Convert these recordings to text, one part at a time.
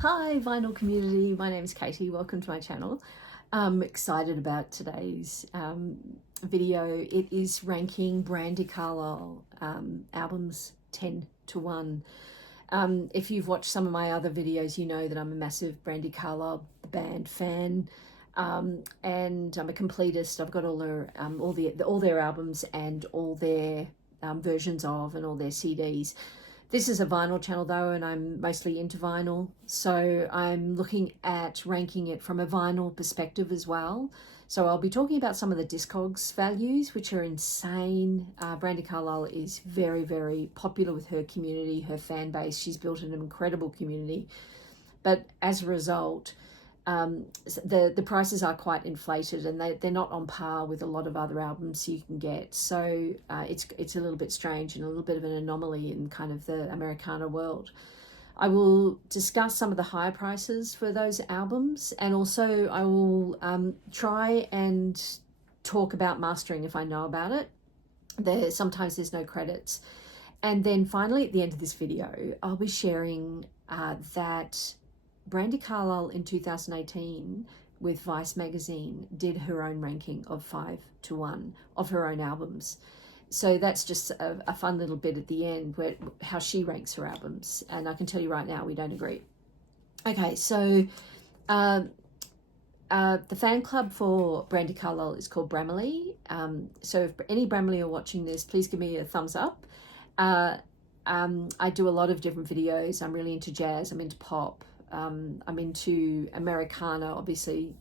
Hi vinyl community, my name is Katie, welcome to my channel. I'm excited about today's video. It is ranking Brandi Carlile albums 10 to 1. If you've watched some of my other videos, you know that I'm a massive Brandi Carlile, the band, fan, and I'm a completist. I've got all their albums and all their versions of and all their CDs. This is a vinyl channel though, and I'm mostly into vinyl, so I'm looking at ranking it from a vinyl perspective as well. So I'll be talking about some of the Discogs values, which are insane. Brandi Carlile is very, very popular with her community, her fan base. She's built an incredible community, but as a result, the prices are quite inflated, and they're not on par with a lot of other albums you can get. So it's a little bit strange and a little bit of an anomaly in kind of the Americana world. I will discuss some of the higher prices for those albums, and also I will try and talk about mastering if I know about it. Sometimes there's no credits. And then finally, at the end of this video, I'll be sharing that Brandi Carlile in 2018 with Vice magazine did her own ranking of 5 to 1 of her own albums. So that's just a fun little bit at the end where how she ranks her albums. And I can tell you right now, we don't agree. Okay, so the fan club for Brandi Carlile is called Bramley. So if any Bramley are watching this, please give me a thumbs up. I do a lot of different videos. I'm really into jazz, I'm into pop. I'm into Americana, obviously,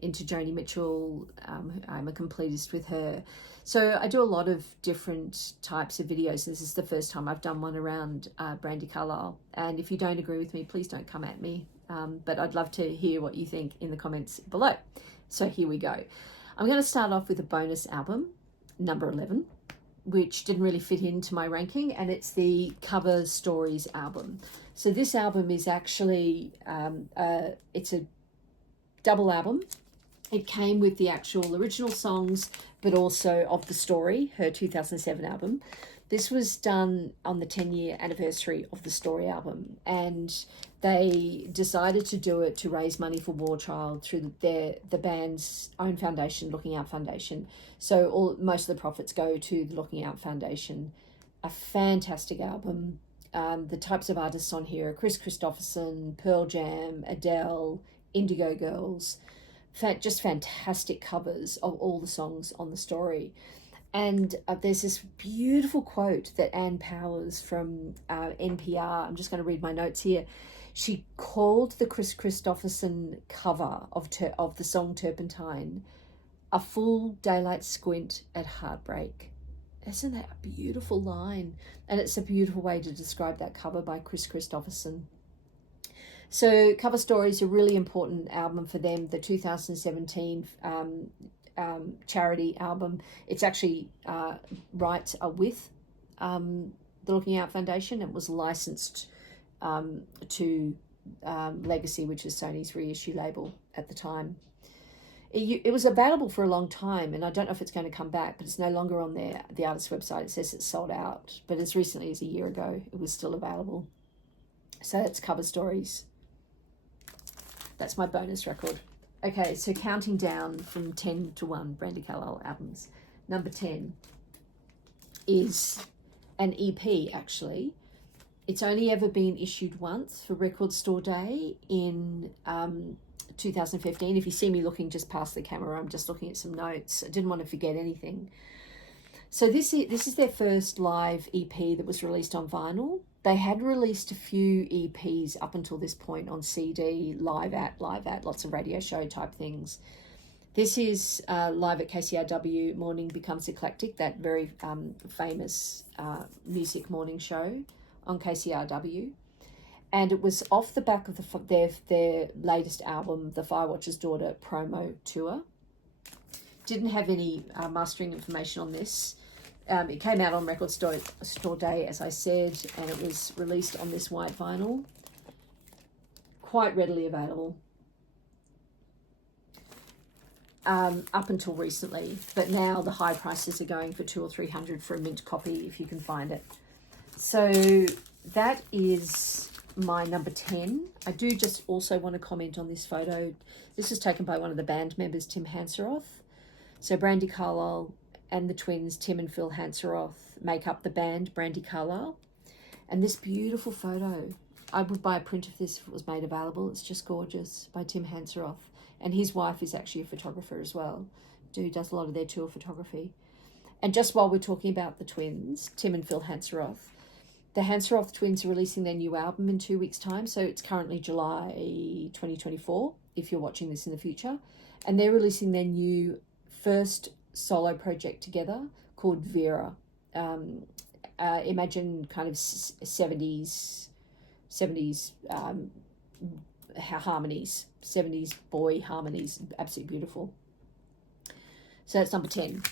into Joni Mitchell. I'm a completist with her. So I do a lot of different types of videos. This is the first time I've done one around Brandi Carlile. And if you don't agree with me, please don't come at me. But I'd love to hear what you think in the comments below. So here we go. I'm going to start off with a bonus album, number 11, which didn't really fit into my ranking, and it's the Cover Stories album. So this album is actually, it's a double album. It came with the actual original songs, but also of The Story, her 2007 album. This was done on the 10-year anniversary of The Story album, and they decided to do it to raise money for War Child through the band's own foundation, Looking Out Foundation. So most of the profits go to the Looking Out Foundation. A fantastic album. The types of artists on here are Chris Christopherson, Pearl Jam, Adele, Indigo Girls. Just fantastic covers of all the songs on The Story. And there's this beautiful quote that Ann Powers from NPR, I'm just going to read my notes here. She called the Chris Christopherson cover of the song Turpentine a full daylight squint at heartbreak. Isn't that a beautiful line? And it's a beautiful way to describe that cover by Chris Christopherson. So Cover Stories, a really important album for them, the 2017 charity album. It's actually rights are with the Looking Out Foundation. It was licensed to Legacy, which is Sony's reissue label at the time. It was available for a long time, and I don't know if it's going to come back, but it's no longer on the artist's website. It says it's sold out, but as recently as a year ago, it was still available. So that's Cover Stories. That's my bonus record. Okay, so counting down from 10 to 1 Brandi Carlile albums. Number 10 is an EP, actually. It's only ever been issued once for Record Store Day in 2015. If you see me looking just past the camera, I'm just looking at some notes. I didn't want to forget anything. So this is their first live EP that was released on vinyl. They had released a few EPs up until this point on CD, live at, lots of radio show type things. This is live at KCRW, Morning Becomes Eclectic, that very famous music morning show on KCRW. And it was off the back of their latest album, The Firewatcher's Daughter promo tour. Didn't have any mastering information on this. It came out on Record Store Day, as I said, and it was released on this white vinyl. Quite readily available. Up until recently, but now the high prices are going for $200 or $300 for a mint copy if you can find it. So that is my number 10. I do just also want to comment on this photo. This is taken by one of the band members, Tim Hanseroth. So Brandi Carlile and the twins, Tim and Phil Hanseroth, make up the band Brandi Carlile. And this beautiful photo, I would buy a print of this if it was made available. It's just gorgeous, by Tim Hanseroth. And his wife is actually a photographer as well, who does a lot of their tour photography. And just while we're talking about the twins, Tim and Phil Hanseroth, the Hanseroth twins are releasing their new album in 2 weeks' time. So it's currently July 2024, if you're watching this in the future. And they're releasing their new first solo project together called Vera. Imagine kind of 70s harmonies, 70s boy harmonies, absolutely beautiful. So that's number 10.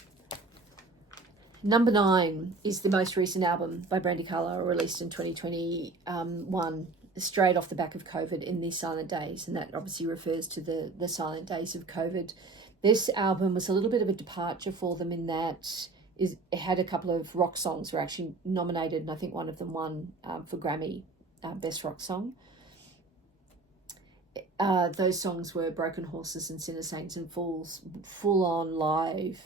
Number 9 is the most recent album by Brandi Carlile, released in 2021, straight off the back of COVID, In These Silent Days, and that obviously refers to the silent days of COVID. This album was a little bit of a departure for them in that it had a couple of rock songs were actually nominated, and I think one of them won for Grammy Best Rock Song. Those songs were Broken Horses and Sinners, Saints and Fools, full-on live,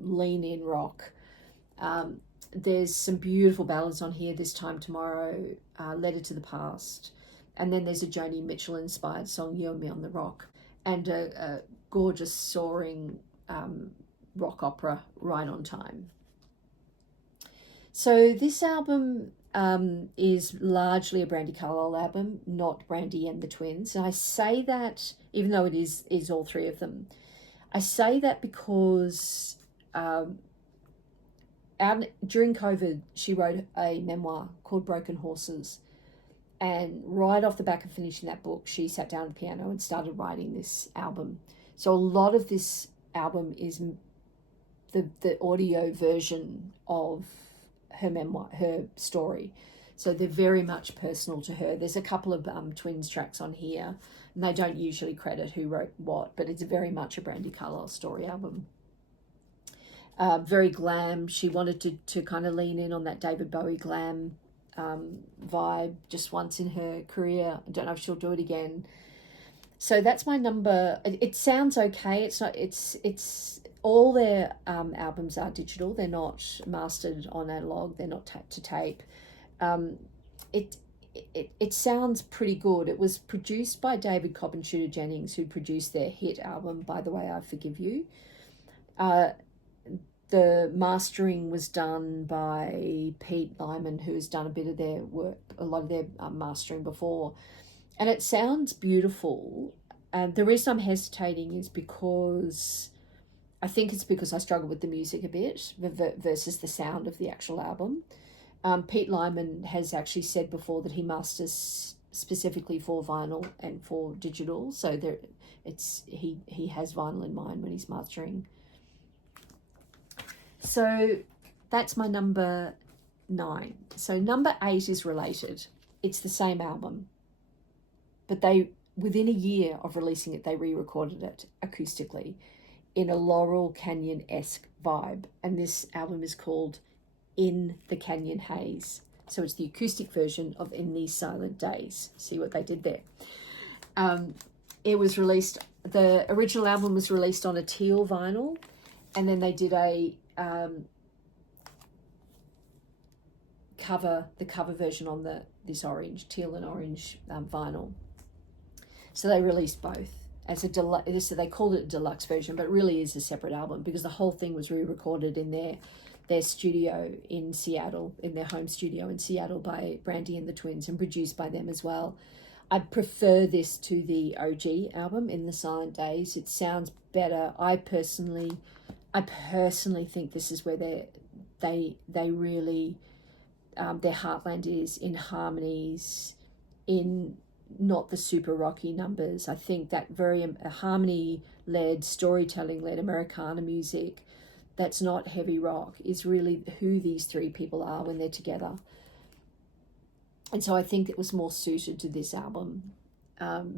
lean-in rock. There's some beautiful ballads on here, This Time Tomorrow, Letter to the Past, and then there's a Joni Mitchell-inspired song, You and Me on the Rock, and a gorgeous, soaring rock opera, Right on Time. So this album is largely a Brandi Carlile album, not Brandi and the twins. And I say that, even though it is all three of them, I say that because during COVID, she wrote a memoir called Broken Horses. And right off the back of finishing that book, she sat down at the piano and started writing this album. So a lot of this album is the audio version of her memoir, her story. So they're very much personal to her. There's a couple of twins tracks on here, and they don't usually credit who wrote what, but it's very much a Brandi Carlile story album. Very glam. She wanted to kind of lean in on that David Bowie glam vibe just once in her career. I don't know if she'll do it again. So that's my number. It sounds okay. It's not. It's all their albums are digital. They're not mastered on analog. They're not to tape. It sounds pretty good. It was produced by David Cobb and Shooter Jennings, who produced their hit album, By the Way I Forgive You. The mastering was done by Pete Lyman, who has done a bit of their work, a lot of their mastering before. And it sounds beautiful. And the reason I'm hesitating is because I think it's because I struggle with the music a bit versus the sound of the actual album. Pete Lyman has actually said before that he masters specifically for vinyl and for digital. So he has vinyl in mind when he's mastering. So that's my number 9. So number 8 is related. It's the same album, but within a year of releasing it, they re-recorded it acoustically in a Laurel Canyon-esque vibe. And this album is called In the Canyon Haze. So it's the acoustic version of In These Silent Days. See what they did there. It was released, the original album was released on a teal vinyl, and then they did the cover version on this orange, teal and orange vinyl. So they released both as a deluxe. So they called it a deluxe version, but it really is a separate album because the whole thing was re-recorded in their studio in Seattle, in their home studio in Seattle, by Brandi and the twins, and produced by them as well. I prefer this to the OG album, In the Silent Days. It sounds better. I personally think this is where they really their heartland is in harmonies, in not the super rocky numbers. I think that very harmony-led, storytelling-led Americana music that's not heavy rock is really who these three people are when they're together. And so I think it was more suited to this album.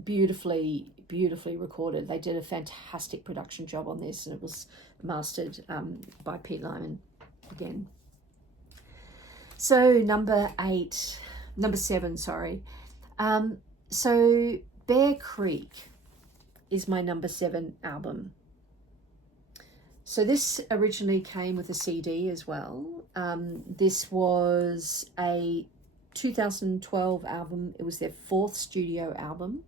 Beautifully recorded. They did a fantastic production job on this, and it was mastered by Pete Lyman again. So number 7, So Bear Creek is my number 7 album. So this originally came with a CD as well. This was a 2012 album. It was their 4th studio album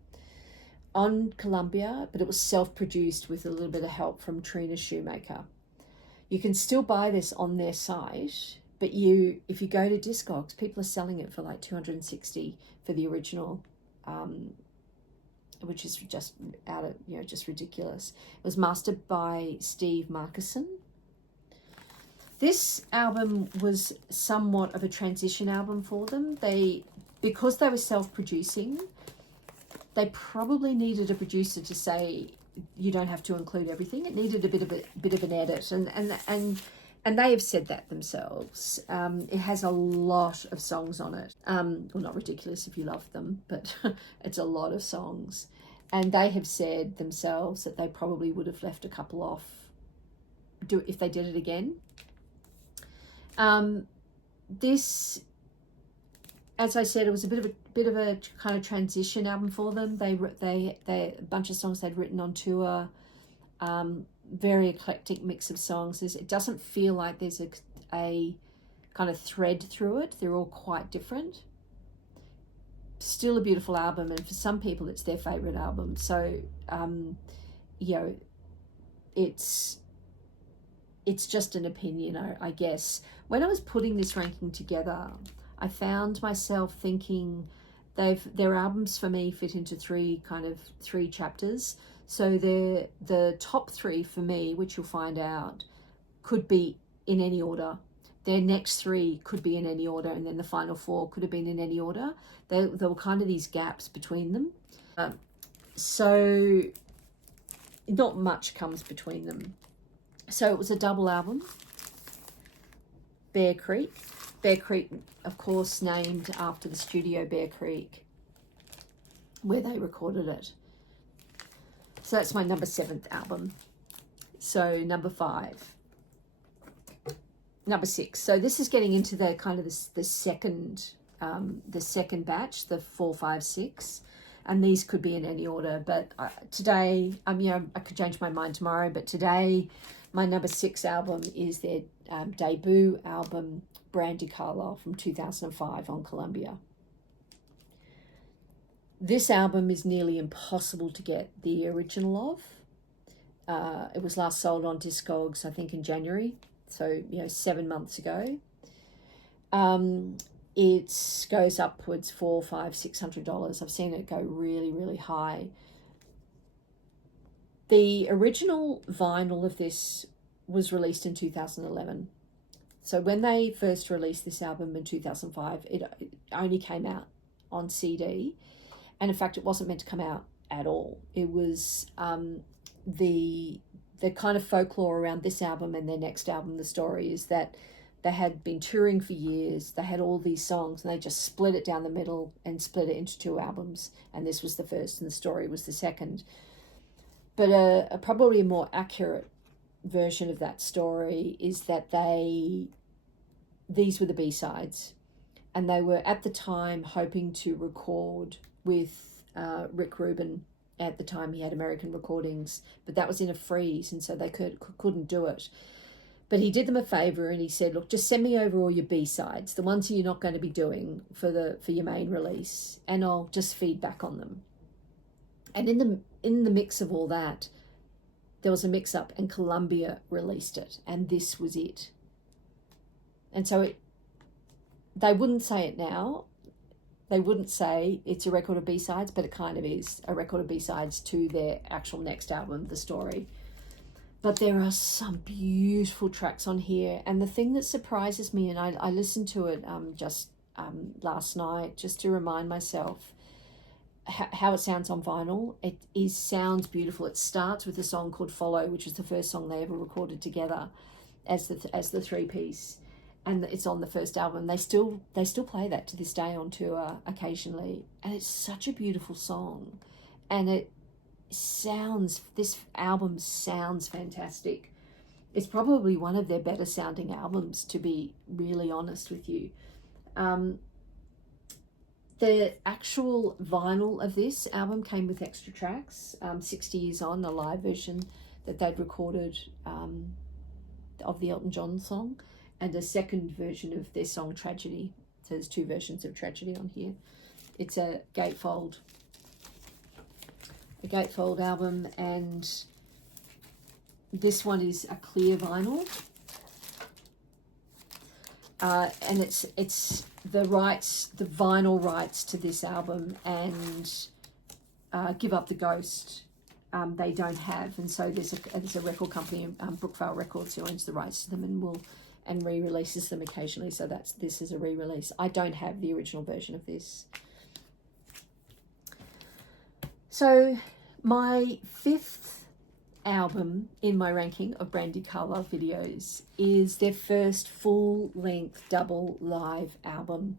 on Columbia, but it was self-produced with a little bit of help from Trina Shoemaker. You can still buy this on their site, but if you go to Discogs, people are selling it for like $260 for the original, which is just just ridiculous. It was mastered by Steve Markison. This album was somewhat of a transition album for them. Because they were self-producing, they probably needed a producer to say, you don't have to include everything. It needed a bit of an edit, and they have said that themselves. It has a lot of songs on it. Well, not ridiculous if you love them, but it's a lot of songs. And they have said themselves that they probably would have left a couple off if they did it again. This, as I said, it was a bit of a kind of transition album for them. They a bunch of songs they'd written on tour. Very eclectic mix of songs. It doesn't feel like there's a kind of thread through it. They're all quite different. Still a beautiful album, and for some people it's their favorite album. So it's just an opinion, I guess. When I was putting this ranking together, I found myself thinking their albums for me fit into three chapters. So the top 3 for me, which you'll find out, could be in any order. Their next 3 could be in any order, and then the final 4 could have been in any order. There were kind of these gaps between them. So not much comes between them. So it was a double album. Bear Creek. Bear Creek, of course, named after the studio Bear Creek, where they recorded it. So that's my number 7th album. So number 5. Number 6. So this is getting into the kind of the second batch, the 4, 5, 6. And these could be in any order. But today, I could change my mind tomorrow. But today, my number 6 album is their debut album, Brandi Carlile, from 2005 on Columbia. This album is nearly impossible to get the original of. It was last sold on Discogs, I think, in January. So, 7 months ago. It goes upwards $400, $500, $600. I've seen it go really, really high. The original vinyl of this was released in 2011. So when they first released this album in 2005, it only came out on CD. And in fact, it wasn't meant to come out at all. It was the kind of folklore around this album and their next album, The Story, is that they had been touring for years. They had all these songs, and they just split it down the middle and split it into 2 albums. And this was the first, and The Story was the second. But probably a more accurate version of that story is that these were the B-sides. And they were, at the time, hoping to record with Rick Rubin. At the time, he had American Recordings, but that was in a freeze, and so they couldn't do it. But he did them a favor, and he said, look, just send me over all your B-sides, the ones you're not going to be doing for your main release, and I'll just feed back on them. And in the mix of all that, there was a mix-up, and Columbia released it, and this was it. And so they wouldn't say it now. They wouldn't say it's a record of B-sides, but it kind of is a record of B-sides to their actual next album, The Story. But there are some beautiful tracks on here. And the thing that surprises me, and I listened to it just last night, just to remind myself how it sounds on vinyl. It sounds beautiful. It starts with a song called Follow, which was the first song they ever recorded together as the 3-piece. And it's on the first album. They still play that to this day on tour occasionally. And it's such a beautiful song. And this album sounds fantastic. It's probably one of their better sounding albums, to be really honest with you. The actual vinyl of this album came with extra tracks, 60 Years On, a live version that they'd recorded of the Elton John song, and a second version of their song Tragedy. So there's two versions of Tragedy on here. It's a gatefold album, and this one is a clear vinyl. And it's the vinyl rights to this album and Give Up the Ghost they don't have, and so there's a record company, Brookvale Records, who owns the rights to them and re-releases them occasionally. So this is a re-release. I don't have the original version of this. So my fifth album in my ranking of Brandi Carlile videos is their first full-length double live album,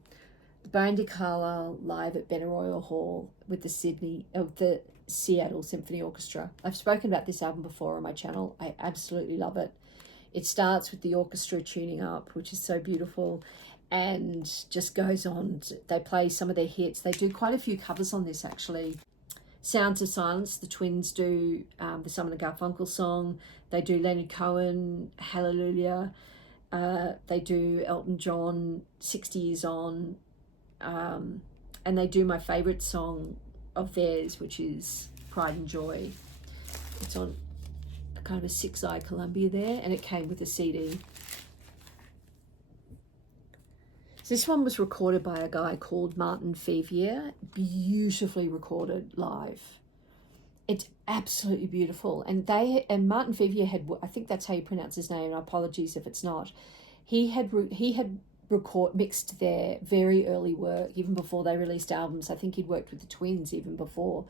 Brandi Carlile live at Benaroya Hall with the Seattle Symphony Orchestra. I've spoken about this album before on my channel. I absolutely love it. It starts with the orchestra tuning up, which is so beautiful, and just goes on. They play some of their hits. They do quite a few covers on this, actually. Sounds of Silence, the Twins do the Simon and Garfunkel song. They do Leonard Cohen, Hallelujah. They do Elton John, 60 Years On. And they do my favourite song of theirs, which is Pride and Joy. It's on kind of a 6i Columbia there, and it came with a CD. This one was recorded by a guy called Martin Fevier, beautifully recorded live. It's absolutely beautiful. And Martin Fevier had, I think that's how you pronounce his name, and apologies if it's not. He had mixed their very early work, even before they released albums. I think he'd worked with the Twins even before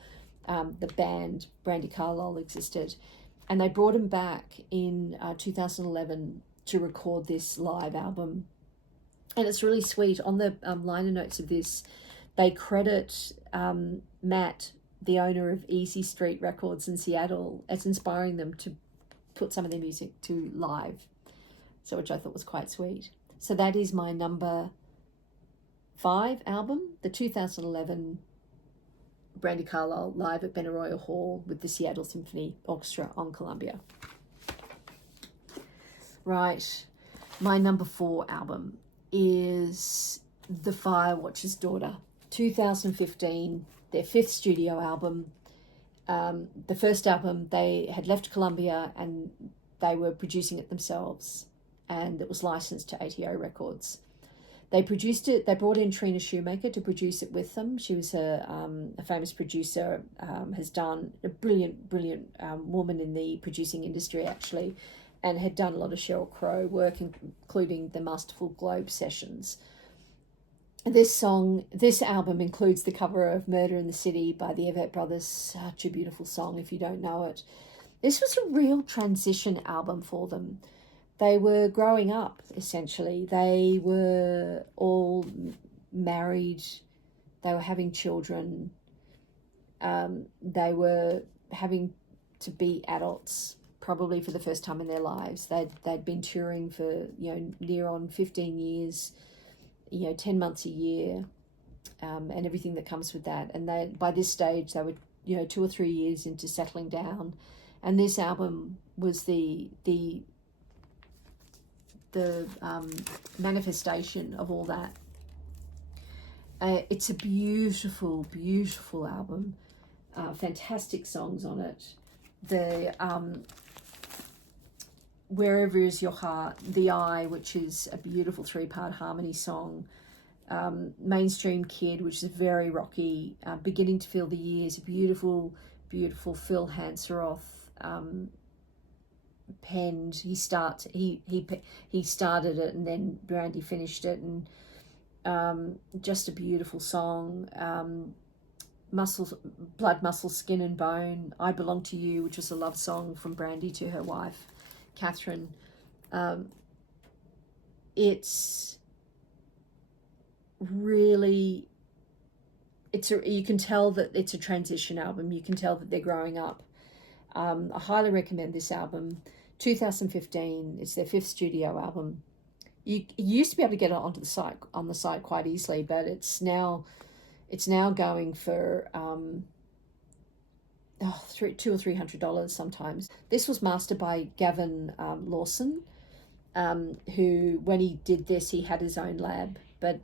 the band Brandi Carlile existed. And they brought him back in 2011 to record this live album. And it's really sweet. On the liner notes of this, they credit Matt, the owner of Easy Street Records in Seattle, as inspiring them to put some of their music to live. So, which I thought was quite sweet. So that is my number 5 album, the 2011 Brandi Carlile live at Benaroya Hall with the Seattle Symphony Orchestra on Columbia. Right, my number 4 album is The Firewatcher's Daughter, 2015, their 5th studio album. The first album, they had left Columbia and they were producing it themselves, and it was licensed to ATO Records. They produced it, they brought in Trina Shoemaker to produce it with them. She was a famous producer, has done a brilliant woman in the producing industry, actually, and had done a lot of Sheryl Crow work, including the Masterful Globe sessions. This album includes the cover of Murder in the City by the Everett Brothers. Such a beautiful song if you don't know it. This was a real transition album for them. They were growing up, essentially. They were all married. They were having children. They were having to be adults, probably for the first time in their lives. They'd been touring for, near on 15 years, 10 months a year, and everything that comes with that. And by this stage, they were, 2 or 3 years into settling down. And this album was the manifestation of all that. It's a beautiful, beautiful album. Fantastic songs on it. The Wherever Is Your Heart, The Eye, which is a beautiful 3-part harmony song. Mainstream Kid, which is very rocky. Beginning to Feel the Years, a beautiful, beautiful Phil Hanseroth penned. He started it, and then Brandi finished it, and just a beautiful song. Blood, Muscle, Skin and Bone, I Belong to You, which was a love song from Brandi to her wife, Catherine. It's really, you can tell that it's a transition album. You can tell that they're growing up. I highly recommend this album. 2015, it's their 5th studio album. You used to be able to get it on the site quite easily, but it's now It's now going for $200 or $300 sometimes. This was mastered by Gavin Lawson, who, when he did this, he had his own lab, but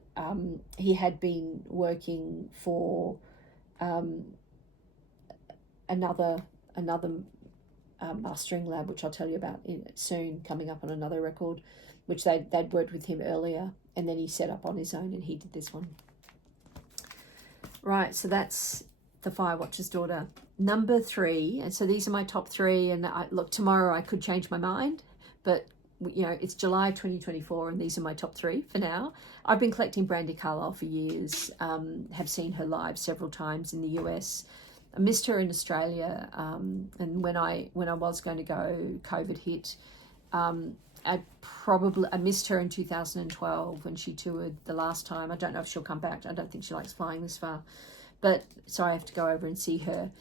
he had been working for another mastering lab, which I'll tell you about soon, coming up on another record, which they'd worked with him earlier, and then he set up on his own and he did this one. Right, so that's the Firewatcher's Daughter. Number 3, and so these are my top 3, and look, tomorrow I could change my mind, but you know, it's July 2024 and these are my top 3 for now. I've been collecting Brandi Carlile for years, have seen her live several times in the US. I missed her in Australia, and when I was going to go, COVID hit. I missed her in 2012 when she toured the last time. I don't know if she'll come back. I don't think she likes flying this far, but so I have to go over and see her.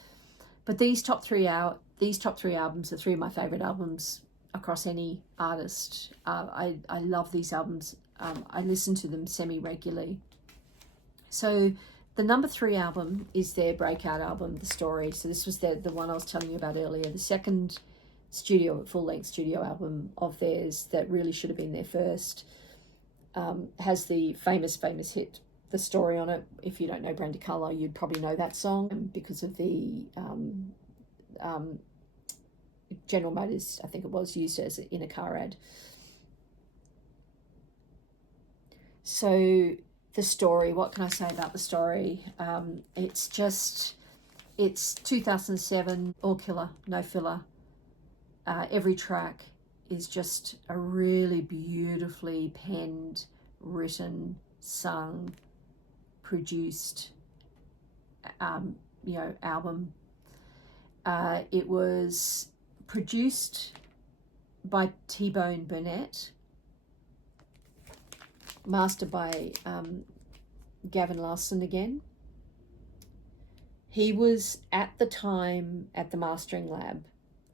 But these top 3 albums are 3 of my favorite albums across any artist. I love these albums. I listen to them semi-regularly. So the number 3 album is their breakout album, The Story. So this was the one I was telling you about earlier, the second full-length studio album of theirs that really should have been their first. Has the famous hit, The Story, on it. If you don't know Brandi Carlile, you'd probably know that song because of the General Motors, I think it was, used as in a car ad. So The Story, what can I say about The Story? It's 2007, all killer, no filler. Every track is just a really beautifully penned, written, sung, produced, album. It was produced by T-Bone Burnett, mastered by Gavin Lawson again. He was at the time at the mastering lab,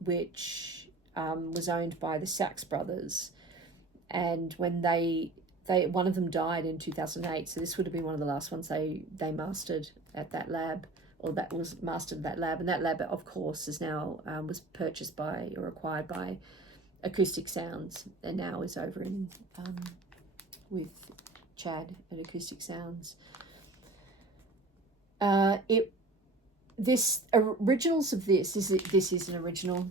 which was owned by the Sachs brothers, and when they one of them died in 2008, so this would have been one of the last ones they mastered at that lab, or that was mastered at that lab. And that lab, of course, is now was purchased by or acquired by Acoustic Sounds, and now is over in with Chad at Acoustic Sounds. Originals of this is an original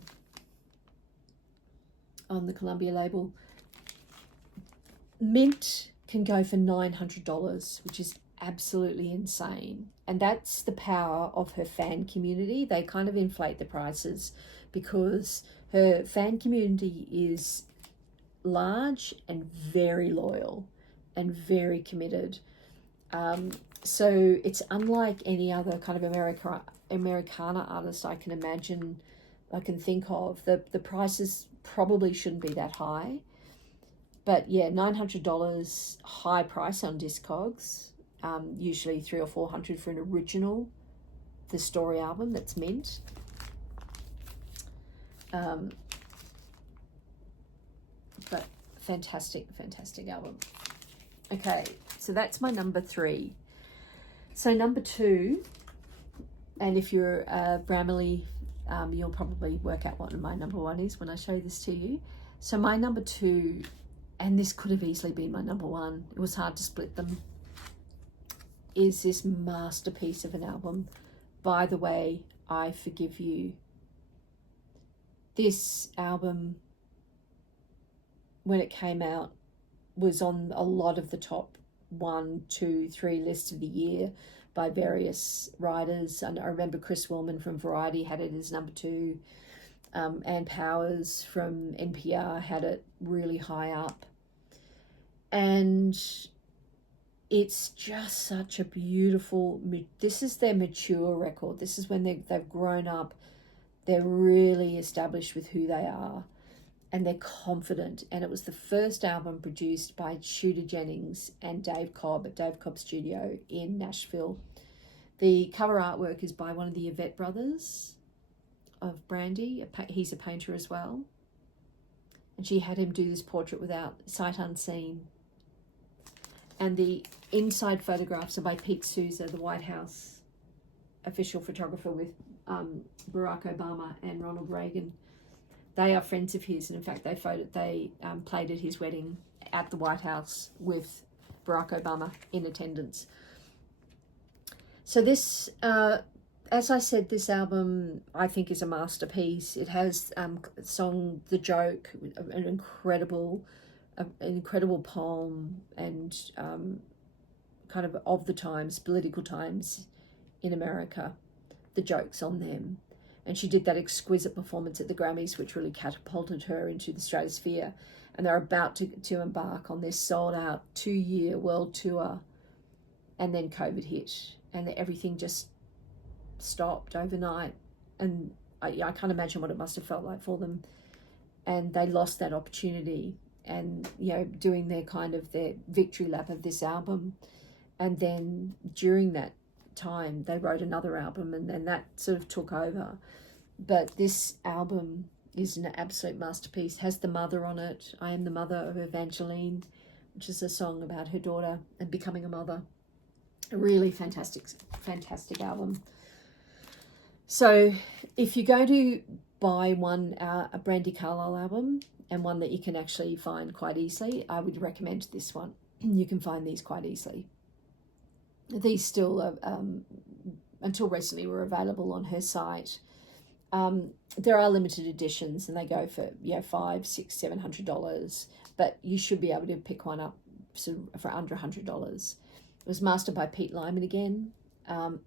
on the Columbia label. Mint can go for $900, which is absolutely insane. And that's the power of her fan community. They kind of inflate the prices because her fan community is large and very loyal and very committed. So it's unlike any other kind of Americana artist I can think of. The prices probably shouldn't be that high. But yeah, $900, high price on Discogs. Usually $300 or $400 for an original The Story album that's mint. But fantastic album. Okay, so that's my number 3. So number 2, and if you're a Bramley, you'll probably work out what my number 1 is when I show this to you. So my number 2, and this could have easily been my number 1, it was hard to split them, is this masterpiece of an album, By the Way, I Forgive You. This album, when it came out, was on a lot of the top 1, 2, 3 lists of the year by various writers. And I remember Chris Willman from Variety had it as number 2. Ann Powers from NPR had it really high up. And it's just such a beautiful, this is their mature record. This is when they've grown up. They're really established with who they are and they're confident. And it was the first album produced by Shooter Jennings and Dave Cobb at Dave Cobb's studio in Nashville. The cover artwork is by one of the Yvette brothers of Brandi. He's a painter as well. And she had him do this portrait without sight unseen. And the inside photographs are by Pete Souza, the White House official photographer with Barack Obama and Ronald Reagan. They are friends of his, and in fact, they played at his wedding at the White House with Barack Obama in attendance. So this, as I said, this album I think is a masterpiece. It has song "The Joke," an incredible poem, and kind of the times, political times in America. The joke's on them. And she did that exquisite performance at the Grammys, which really catapulted her into the stratosphere. And they're about to embark on this sold-out 2-year world tour. And then COVID hit, and everything just stopped overnight. And I can't imagine what it must have felt like for them. And they lost that opportunity. And, you know, doing their victory lap of this album. And then during that time, they wrote another album, and then that sort of took over. But this album is an absolute masterpiece. Has The Mother on it. I Am the Mother of Evangeline, which is a song about her daughter and becoming a mother. A really fantastic album. So if you're going to buy a Brandi Carlile album, and one that you can actually find quite easily, I would recommend this one. You can find these quite easily. These still, until recently, were available on her site. There are limited editions, and they go for $500, $600, $700, but you should be able to pick one up sort of for under $100. It was mastered by Pete Lyman again, but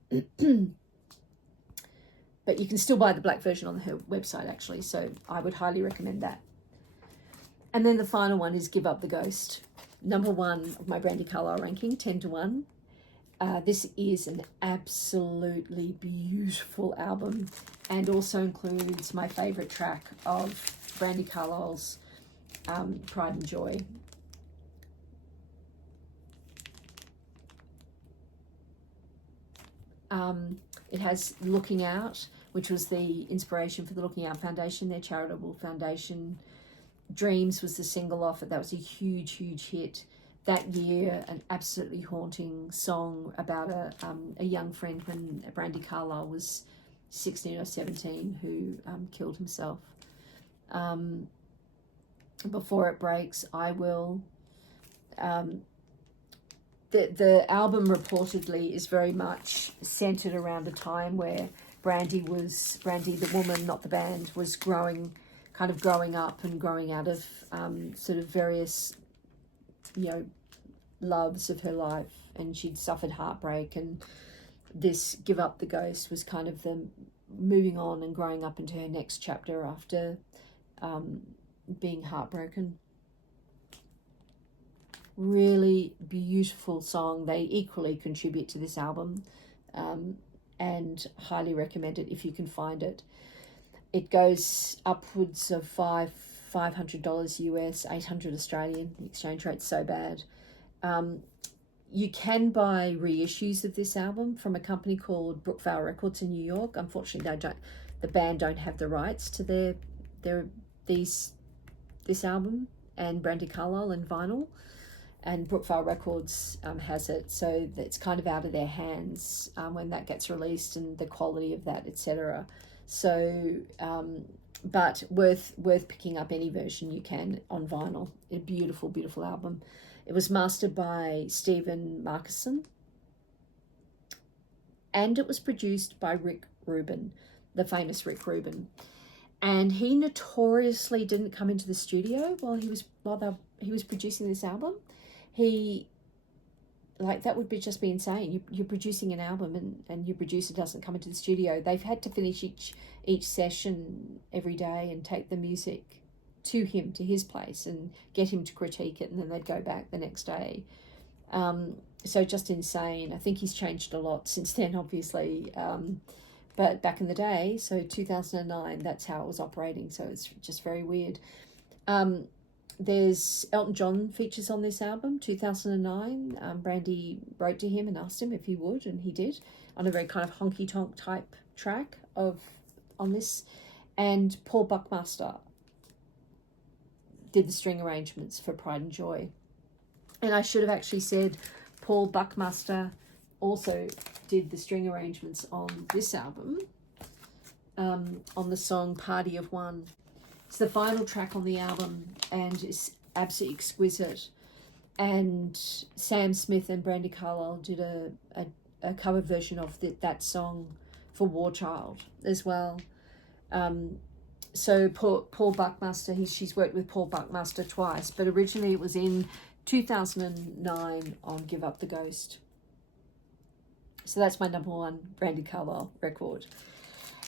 you can still buy the black version on her website actually, so I would highly recommend that. And then the final one is Give Up the Ghost, number 1 of my Brandi Carlile ranking, 10-1. This is an absolutely beautiful album, and also includes my favourite track of Brandi Carlile's, Pride and Joy. It has Looking Out, which was the inspiration for the Looking Out Foundation, their charitable foundation. Dreams was the single off it. That was a huge hit. That year, an absolutely haunting song about a young friend when Brandi Carlile was 16 or 17 who killed himself. Before It Breaks, I Will. The album reportedly is very much centered around a time where Brandi, the woman, not the band, was growing up and growing out of sort of various, loves of her life, and she'd suffered heartbreak, and this Give Up the Ghost was kind of the moving on and growing up into her next chapter after being heartbroken. Really beautiful song. They equally contribute to this album, and highly recommend it if you can find it. It goes upwards of $500 US, 800 Australian. The exchange rate's so bad. You can buy reissues of this album from a company called Brookvale Records in New York. Unfortunately, the band don't have the rights to this album and Brandi Carlile in vinyl, and Brookvale Records has it, so it's kind of out of their hands when that gets released, and the quality of that, etc. So, but worth picking up any version you can on vinyl. A beautiful album. It was mastered by Stephen Markison, and it was produced by Rick Rubin, the famous Rick Rubin. And he notoriously didn't come into the studio while he was producing this album. That would just be insane. You're producing an album and your producer doesn't come into the studio. They've had to finish each session every day and take the music to him, to his place, and get him to critique it, and then they'd go back the next day. So just insane. I think he's changed a lot since then, obviously. But back in the day, so 2009, that's how it was operating. So it's just very weird. There's Elton John features on this album, 2009. Brandi wrote to him and asked him if he would, and he did, on a very kind of honky-tonk type track on this. And Paul Buckmaster did the string arrangements for Pride and Joy. And I should have actually said Paul Buckmaster also did the string arrangements on this album, on the song Party of One. It's the final track on the album and it's absolutely exquisite. And Sam Smith and Brandi Carlile did a cover version of that song for War Child as well. So Paul Buckmaster, she's worked with Paul Buckmaster twice, but originally it was in 2009 on Give Up the Ghost. So that's my number one Brandi Carlile record.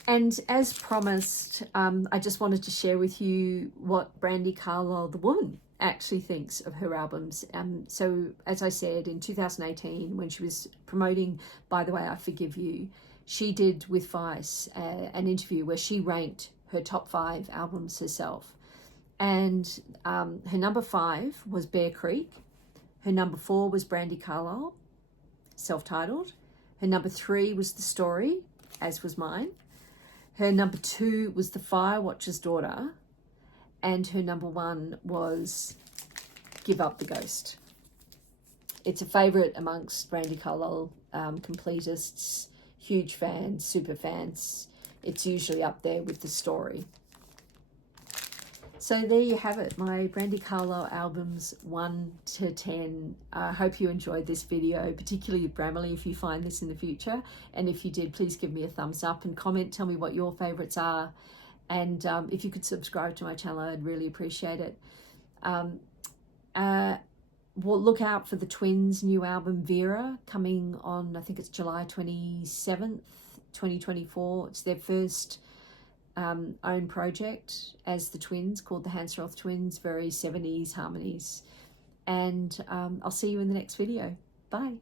And as promised, I just wanted to share with you what Brandi Carlile, the woman, actually thinks of her albums. So as I said, in 2018, when she was promoting By the Way I Forgive You, she did with Vice an interview where she ranked her top 5 albums herself. And her number 5 was Bear Creek. Her number 4 was Brandi Carlile, self-titled. Her number 3 was The Story, as was mine. Her number 2 was The Firewatcher's Daughter. And her number 1 was Give Up the Ghost. It's a favourite amongst Brandi Carlile completists, huge fans, super fans. It's usually up there with The Story. So there you have it, my Brandi Carlile albums 1 to 10. I hope you enjoyed this video, particularly Bramley, if you find this in the future. And if you did, please give me a thumbs up and comment, tell me what your favourites are. And if you could subscribe to my channel, I'd really appreciate it. Well, look out for the Twins' new album, Vera, coming on, I think it's July 27th, 2024. It's their first own project as the Twins, called the Hansroth Twins, very 70s harmonies. And I'll see you in the next video. Bye.